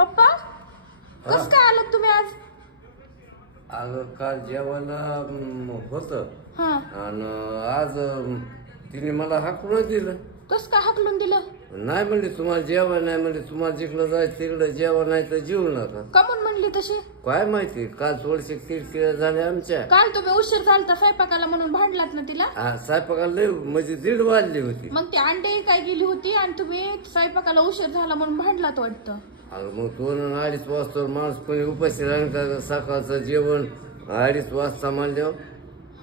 पप्पा कस काय आलात तुम्ही आज? अगं काल जेवायला होतं हा आणि आज तिने मला हाकलून दिलं. कस काय हाकलून दिलं? नाही म्हणली तुम्हाला जेवण नाही, म्हणली तुम्हाला जिकडं जायचं तिकडं जेवण नाही तर जेवू नका. का म्हणून म्हणली तशी? काय माहिती, काल थोडीशी किरकिर झाली आमच्या. काल तुम्ही उशीर झालता स्वयंपाकाला म्हणून भांडलात ना तिला? स्वयंपाकाला लय म्हणजे 1:30 वाजली होती. मग ती अंडे काय गेली होती आणि तुम्ही स्वयंपाकाला उशीर झाला म्हणून भांडलात वाटतं. अगं मग 2 आणि 2:30 वाजता माणूस कोणी उपाशी राहील का? सकाळचं जेवण 2:30 वाजता म्हणल्यावर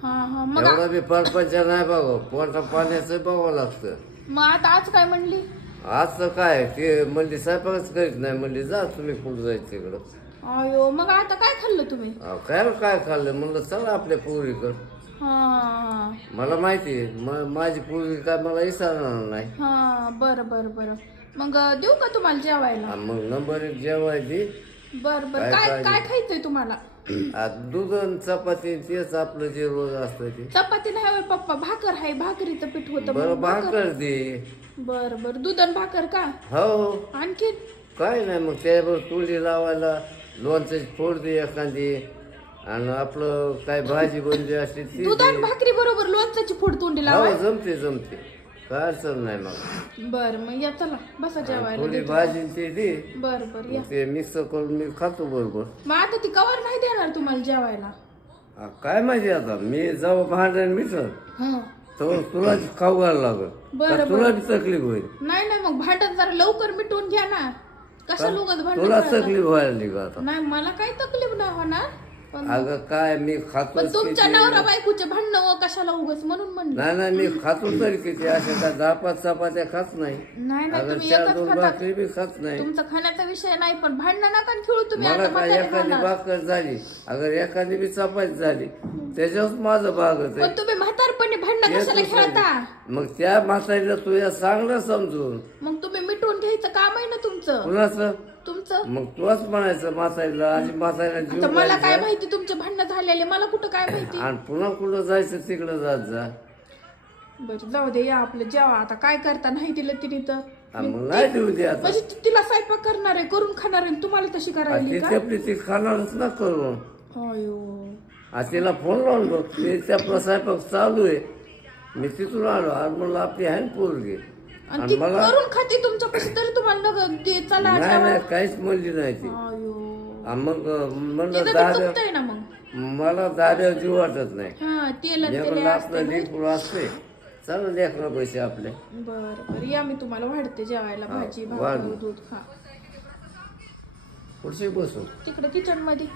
हा हा मग एवढा बी परपंच नाही बघावं, पोटा पाण्याचं बघावं लागतं. मग आता आज काय म्हणली? आज तर काय ते म्हणली स्वयंपाकच करीत नाही, म्हणली जा तुम्ही कुठं जायचं तिकडं. अयो मग आता काय खाल्लं तुम्ही? काय काय खाल्लं म्हणलं चला आपल्या पोरीकडं. हा मला माहिती माझी पोरगी काय मला विसरणार नाही. हा बरं बरं बरं मग देऊ का तुम्हाला जेवायला? मग नंबर 1 जेवायची. बरं बरं काय काय खायचंय तुम्हाला? दूध आणि चपाती तेच आपलं जे रोज असतं ते. चपाती नाही होय पप्पा, भाकर आहे, भाकरीचं पीठ होतं. बरं भाकर दे. बरं बरं दूध आणि भाकर का? हो आणखी काय नाही, मग त्याबरोबर तुळी लावायला लोणच्याची फोड दे एखादी आणि आपलं काय भाजी बनली असते ती दूध आणि भाकरी बरोबर लोणच्याची फोड तोंडी हो लावा. जमते जमते, काय अडचण नाही. मग बरं मग या चला बसा जेवायला. थोडी भाजी ते दे, बरं बरं या. ते मिक्स करून मी खातो बरोबर. मग आता ती कवर नाही देणार तुम्हाला जेवायला? काय माहिती आता मी जाऊ भांडण मिटल हं तर तुला खाऊ घालायला लागल. बरं तुला बी तकलीफ होईल. नाही नाही मग भांडण जरा लवकर मिटवून घ्या ना. कशा लोकात तुला भांडण? तकलीफ व्हायला लागली का आता? नाही मला काही तकलीफ नाही होणार पण अगं काय मी खातो तुमच्या नवरा बायकोचे भांडणं कशाला उगाच म्हणून म्हणलं. नाही नाही मी खातो तरी किती, अशा काय 10-5 चपात्या खात नाही. नाही नाही अगं तुम्ही 4-2 एकच खाता. भाकरी बी खात नाही. तुमचा खाण्याचा विषय नाही पण भांडणं नका खेळू तुम्ही. मला आता काय म्हातारे एखादी होणार. भाकर झाली, अगर एखादी बी चपाती झाली त्याच्यावर माझं भागत पण आहे. तुम्ही म्हातारपणे भांडणं कशाला खेळता? मग त्या म्हातारीला तुझ्या चांगलं समजून मग तुम्ही मिटवून घ्यायचं काम आहे ना तुमचं. कुणाचं? तुमचं मग तुलाच म्हणायचं म्हातारीला आणि म्हातारीला जीव आता मला काय द्यायचा. माहिती तुमचे भांडणं झालेले, मला कुठं काय माहिती. आणि पुन्हा कुठं जायचं तिकडं जात जा. बरं जाऊ दे या आपलं जेवा. आता काय करता नाही दिलं तिने तर मग नाही देऊ दे आता. म्हणजे तिला स्वयंपाक करणार आहे, करून खाणार आहे, तुम्हाला तशी करायली का? आपली ती खाणारच ना करून. अयो तिला फोन लावून बघ, ते आपला स्वयंपाक चालू आहे. मी तिथून आलो आणि म्हणलं आपली आहे ना पोरगी आणि आणि ती मला करून खाते तुमच्यापाशी तरी तुम्हाला चला नाही जेवा. नाही काहीच म्हणली नाही ती. अयो मग म्हणलं तिथं दाद्या चुकतंय ना मग. मला दाद्या जीव वाटत नाही. हा तेल लेकरला आपलं लेकरू असते, चला लेकरा पैसे आपले. बर बर या मी तुम्हाला वाढते जेवायला. भाजी वाढ. भाकर दूध खा. पुढचे बसू तिकडे किचन मध्ये.